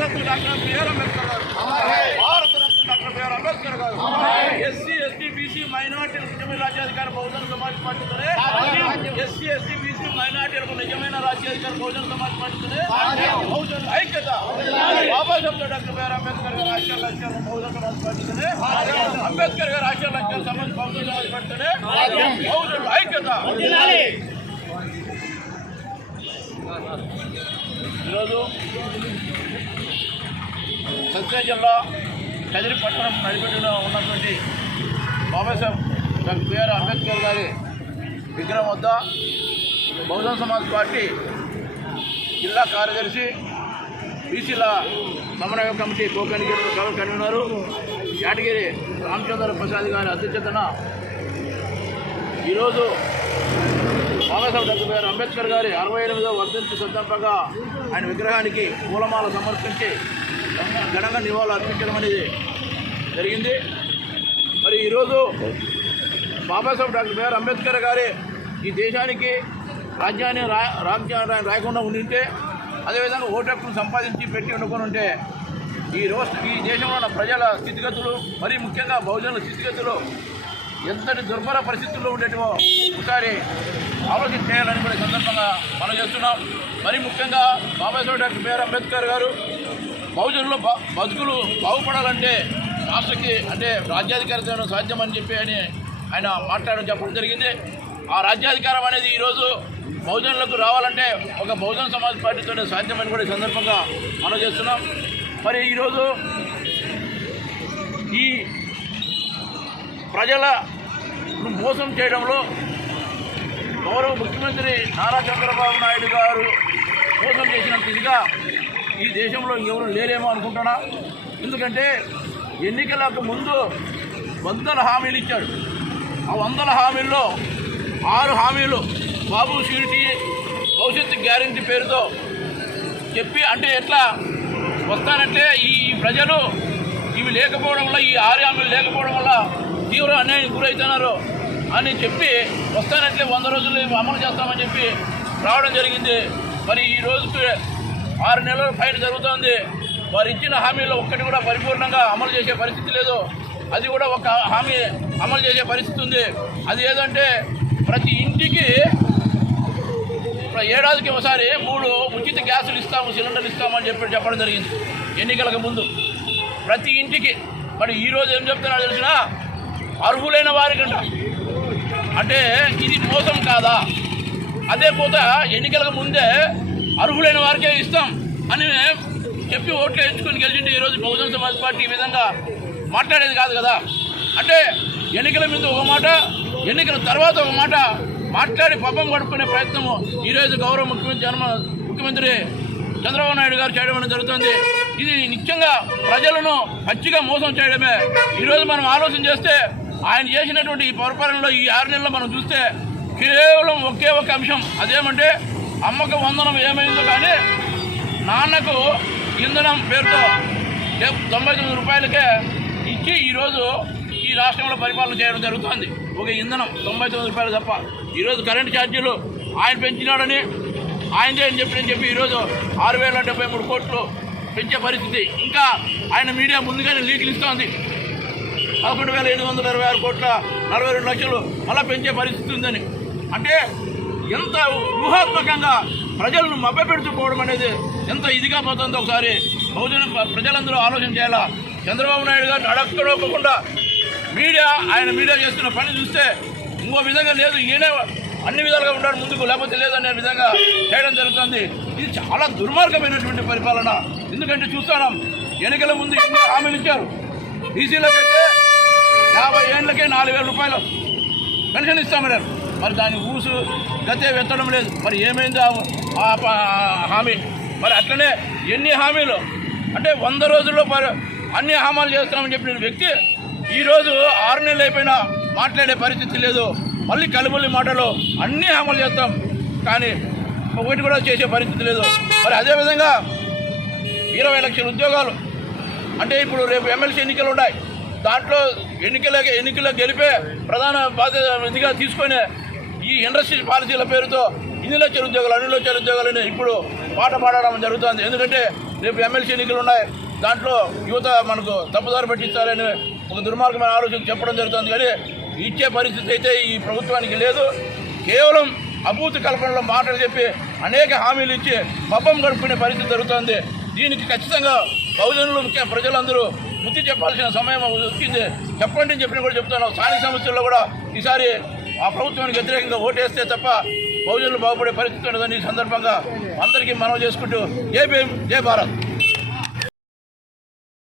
Bharat Ratna doctor BR Ambedkar గారు Bharat Ratna doctor BR Ambedkar గారు SC ST BC మైనార్టీలకు నిజమైన రాజ్యాధికార బహుజన సమాజ్ పార్టీతోనే ఎస్సీ ఎస్టీ బీసీ మైనార్టీలకు నిజమైన రాజ్యాధికార బహుజన సమాజ్ పార్టీతోనే బహుజన ఐక్యత బాబాసాహెబ్ డాక్టర్ బిఆర్ అంబేద్కర్ గారు రాష్ట్ర లక్ష్యాలు బహుజన సమాజ్ పార్టీతోనే అంబేద్కర్ గారు రాష్ట్ర లక్ష్యాలు సమాజ్ బహుజన సమాజ్ పార్టీతోనే బహుజన ఐక్యత ఈరోజు కృష్ణా జిల్లా కదిరి పట్టణం నడిపెట్టులో ఉన్నటువంటి బాబాసాహెబ్ డాక్టర్ బిఆర్ అంబేద్కర్ గారి విగ్రహం వద్ద బహుజన సమాజ్ పార్టీ జిల్లా కార్యదర్శి బీసీల సమన్వయ కమిటీ కోకనిగిరి గౌరవ కన్వీనరు యాటగిరి రామచంద్ర ప్రసాద్ గారి అధ్యక్షతన ఈరోజు బాబాసాహెబ్ డాక్టర్ బిఆర్ అంబేద్కర్ గారి అరవై ఎనిమిదో వర్ధంతి సందర్భంగా ఆయన విగ్రహానికి పూలమాల సమర్పించి ఘనంగా నివాళులు అర్పించడం అనేది జరిగింది. మరి ఈరోజు బాబాసాహెబ్ డాక్టర్ బిఆర్ అంబేద్కర్ గారి ఈ దేశానికి రాజ్యాన్ని రా రాజ్యాన్ని రాయకుండా ఉండింటే అదేవిధంగా ఓటు హక్కును సంపాదించి పెట్టి వండుకొని ఉంటే ఈ రోజు ఈ దేశంలో ఉన్న ప్రజల స్థితిగతులు మరి ముఖ్యంగా బహుజనుల స్థితిగతులు ఎంతటి దుర్భర పరిస్థితుల్లో ఉండేటివో ఒకసారి ఆలోచన చేయాలని కూడా సందర్భంగా మనం చేస్తున్నాం. మరి ముఖ్యంగా బాబాసాహెబ్ డాక్టర్ బిఆర్ అంబేద్కర్ గారు బహుజనులు బతుకులు బాగుపడాలంటే రాష్ట్రకి అంటే రాజ్యాధికారం సాధ్యమని చెప్పి అని ఆయన మాట్లాడడం చెప్పడం జరిగింది. ఆ రాజ్యాధికారం అనేది ఈరోజు బహుజనులకు రావాలంటే ఒక బహుజన సమాజ్ పార్టీతోనే సాధ్యమని కూడా సందర్భంగా మనం చేస్తున్నాం. మరి ఈరోజు ఈ ప్రజల మోసం చేయడంలో గౌరవ ముఖ్యమంత్రి నారా చంద్రబాబు నాయుడు గారు మోసం చేసినంత ఇదిగా ఈ దేశంలో ఎవరు లేరేమో అనుకుంటున్నా ఎందుకంటే ఎన్నికలకు ముందు వందల హామీలు ఇచ్చాడు. ఆ వందల హామీల్లో ఆరు హామీలు బాబు షూరిటీ భవిష్యత్తు గ్యారంటీ పేరుతో చెప్పి అంటే ఎట్లా వస్తానంటే ఈ ప్రజలు ఇవి లేకపోవడం వల్ల ఈ ఆరు హామీలు లేకపోవడం వల్ల తీవ్ర అన్యాయం గురవుతున్నారు అని చెప్పి వస్తానంటే వంద రోజులు అమలు చేస్తామని చెప్పి రావడం జరిగింది. మరి ఈ రోజుకి ఆరు నెలల పైన జరుగుతోంది. వారు ఇచ్చిన హామీలో ఒక్కటి కూడా పరిపూర్ణంగా అమలు చేసే పరిస్థితి లేదు. అది కూడా ఒక హామీ అమలు చేసే పరిస్థితి ఉంది. అది ఏదంటే ప్రతి ఇంటికి ఏడాదికి ఒకసారి మూడు ఉచిత గ్యాసులు ఇస్తాము సిలిండర్లు ఇస్తామని చెప్పి చెప్పడం జరిగింది ఎన్నికలకు ముందు. ప్రతి ఇంటికి. మరి ఈరోజు ఏం చెప్తున్నారో తెలిసిన? అర్హులైన వారికంట అంటే ఇది మోసం కాదా? అదే పూత ఎన్నికలకు ముందే అర్హులైన వారికే ఇస్తాం అని చెప్పి ఓట్లు వేయించుకొని గెలిచింటే ఈరోజు బహుజన సమాజ్ పార్టీ ఈ విధంగా మాట్లాడేది కాదు కదా. అంటే ఎన్నికల మీద ఒక మాట ఎన్నికల తర్వాత ఒక మాట మాట్లాడి పబ్బం గడుపుకునే ప్రయత్నము ఈరోజు గౌరవ ముఖ్యమంత్రి జన్మ ముఖ్యమంత్రి చంద్రబాబు నాయుడు గారు చేయడం అనేది జరుగుతుంది. ఇది నిత్యంగా ప్రజలను పచ్చిగా మోసం చేయడమే. ఈరోజు మనం ఆలోచన చేస్తే ఆయన చేసినటువంటి ఈ పరిపాలనలో ఈ ఆరు నెలల్లో మనం చూస్తే కేవలం ఒకే ఒక అంశం అదేమంటే అమ్మకు వందనం ఏమైందో కానీ నాన్నకు ఇంధనం పేరుతో తొంభై తొమ్మిది రూపాయలకే ఇచ్చి ఈరోజు ఈ రాష్ట్రంలో పరిపాలన చేయడం జరుగుతుంది. ఒక ఇంధనం తొంభై తొమ్మిది రూపాయలు తప్ప ఈరోజు కరెంటు ఛార్జీలు ఆయన పెంచినాడని ఆయనదే అని చెప్పి నేను చెప్పి ఈరోజు ఆరు వేల డెబ్బై మూడు కోట్లు పెంచే పరిస్థితి. ఇంకా ఆయన మీడియా ముందుగానే లీకులు ఇస్తోంది. పదకొండు వేల ఎనిమిది వందల ఇరవై ఆరు కోట్ల నలభై రెండు లక్షలు మళ్ళీ పెంచే పరిస్థితి ఉందని. అంటే ఎంత ఊహాత్మకంగా ప్రజలను మభ్యపెడుతూ పోవడం అనేది ఎంత ఇదిగా పోతుందో ఒకసారి బహుజన ప్రజలందరూ ఆలోచన చేయాలా? చంద్రబాబు నాయుడు గారిని అడక్కడొక్కకుండా మీడియా ఆయన మీడియా చేస్తున్న పని చూస్తే ఇంకో విధంగా లేదు. ఈయనే అన్ని విధాలుగా ఉన్నాడు ముందుకు లేకపోతే లేదనే విధంగా చేయడం జరుగుతుంది. ఇది చాలా దుర్మార్గమైనటువంటి పరిపాలన. ఎందుకంటే చూస్తున్నాం ఎన్నికల ముందు ఎన్నో హామీలు ఇచ్చారు. బీసీలకైతే యాభై ఏళ్ళకే నాలుగు వేల రూపాయలు పెన్షన్ ఇస్తామన్నారు. మరి దాని ఊసు గతే వెత్తడం లేదు. మరి ఏమైంది ఆ- హామీ? మరి అట్లనే ఎన్ని హామీలు? అంటే వంద రోజుల్లో అన్ని హామీలు చేస్తామని చెప్పిన వ్యక్తి ఈరోజు ఆరు నెలలు అయిపోయినా మాట్లాడే పరిస్థితి లేదు. మళ్ళీ కలుబుల్లి మాటలు అన్ని హామీలు చేస్తాం. కానీ ఒకటి కూడా చేసే పరిస్థితి లేదు. మరి అదేవిధంగా ఇరవై లక్షల ఉద్యోగాలు. అంటే ఇప్పుడు రేపు ఎమ్మెల్సీ ఎన్నికలు ఉన్నాయి. దాంట్లో ఎన్నికల ఎన్నికల్లో గెలిపే ప్రధాన బాధ్యత ఇదిగా తీసుకొని ఈ ఇండస్ట్రీ పాలసీల పేరుతో ఇందులో లక్షల ఉద్యోగాలు అన్ని లక్షల ఉద్యోగాలని ఇప్పుడు పాట పాడడం జరుగుతుంది. ఎందుకంటే రేపు ఎమ్మెల్సీ ఎన్నికలు ఉన్నాయి. దాంట్లో యువత మనకు తప్పుదారి పట్టించాలని ఒక దుర్మార్గమైన ఆలోచన చెప్పడం జరుగుతుంది. కానీ ఇచ్చే పరిస్థితి అయితే ఈ ప్రభుత్వానికి లేదు. కేవలం అభూతి కల్పనలో మాటలు చెప్పి అనేక హామీలు ఇచ్చి పబ్బం గడుపుకునే పరిస్థితి జరుగుతుంది. దీనికి ఖచ్చితంగా బహుజనులు ముఖ్య ప్రజలందరూ బుద్ధి చెప్పాల్సిన సమయం వచ్చింది. చెప్పండి అని చెప్పిన కూడా చెప్తాను స్థానిక సమస్యల్లో కూడా ఈసారి ఆ ప్రభుత్వానికి వ్యతిరేకంగా ఓటేస్తే తప్ప బహుజనులు బాగుపడే పరిస్థితి ఉండదని ఈ సందర్భంగా అందరికీ మనం చేసుకుంటూ జై భీమ్ జై భారత్.